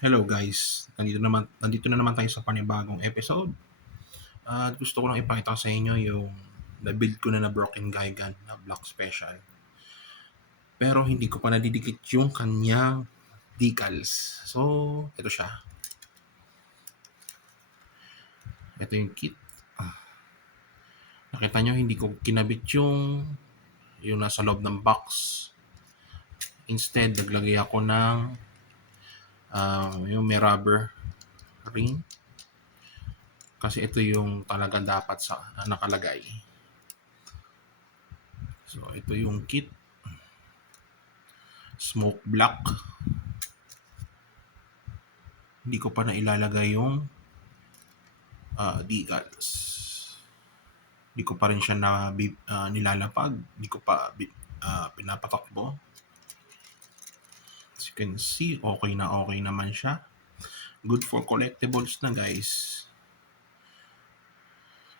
Hello guys, nandito na naman tayo sa panibagong episode. At gusto ko lang ipakita sa inyo yung na-build ko na Broken Gigan na Black Special. Pero hindi ko pa nadidikit yung kanyang decals. So, ito siya. Ito yung kit. Nakita nyo, hindi ko kinabit yung nasa loob ng box. Instead, naglagay ako ng yung may rubber ring. Kasi ito yung talaga dapat sa nakalagay. So, ito yung kit. Smoke black. Hindi ko pa na ilalagay yung decals. Hindi ko pa rin siya nilalapag. Hindi ko pa pinapatakbo. As you can see, okay naman siya. Good for collectibles na guys.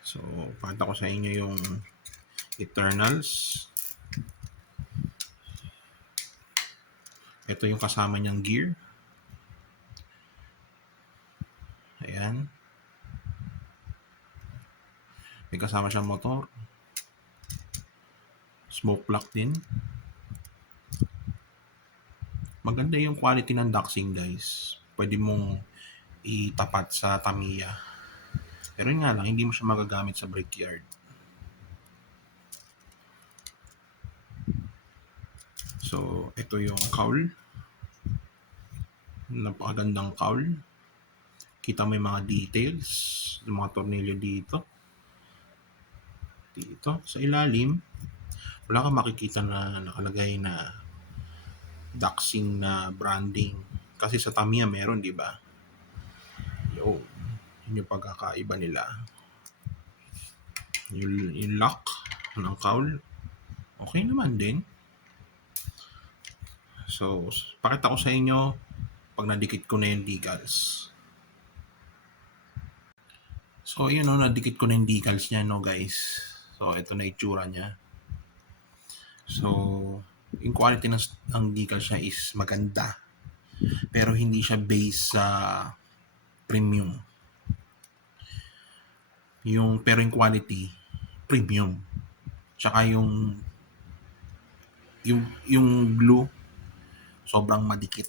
So, pakita ko sa inyo yung Eternals. Ito yung kasama niyang gear. Ayan. May kasama siyang motor. Smoke block din. Maganda yung quality ng doxing guys. Pwede mong itapat sa Tamiya. Pero yun nga lang, hindi mo siya magagamit sa brickyard. So, ito yung cowl. Napakagandang cowl. Kita mo yung mga details, yung mga tornilyo dito. Dito, sa ilalim, wala kang makikita na nakalagay na doxing na branding. Kasi sa Tamiya meron, di ba? Yun yung pagkakaiba nila. Yung lock ng cowl, okay naman din. So, pakita ko sa inyo pag nadikit ko na yung decals. So, yun o, nadikit ko na yung decals niya, no guys. So, ito na itsura niya. So, yung quality ng decals niya is maganda. Pero hindi siya based sa premium. Pero yung quality, premium. Tsaka yung glue, sobrang madikit.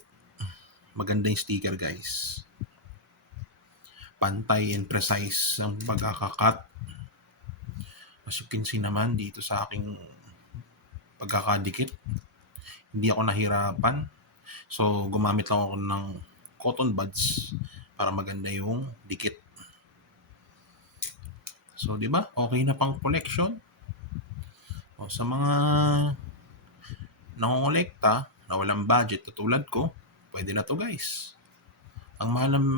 Maganda yung sticker guys. Pantay and precise ang pagkakakat. As you can see naman dito sa aking pagkakadikit, hindi ako nahirapan. So, gumamit lang ako ng cotton buds para maganda yung dikit. So, di ba? Okay na pang collection. O, sa mga nangongolekta na walang budget tulad ko, pwede na to guys. Ang mahal ng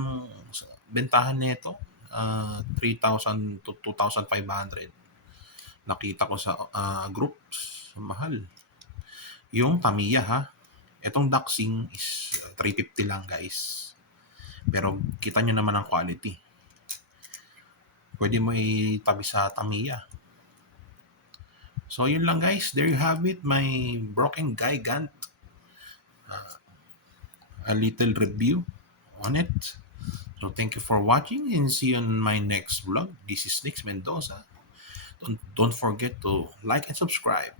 bentahan nito, 3,000 to 2,500. Nakita ko sa groups, mahal. Yung Tamiya ha, itong doxing is 350 lang guys. Pero kita nyo naman ang quality. Pwede mo itabi sa Tamiya. So yun lang guys, there you have it, my Broken Gigant. A little review on it. So thank you for watching and see you on my next vlog. This is Nix Mendoza. Don't forget to like and subscribe.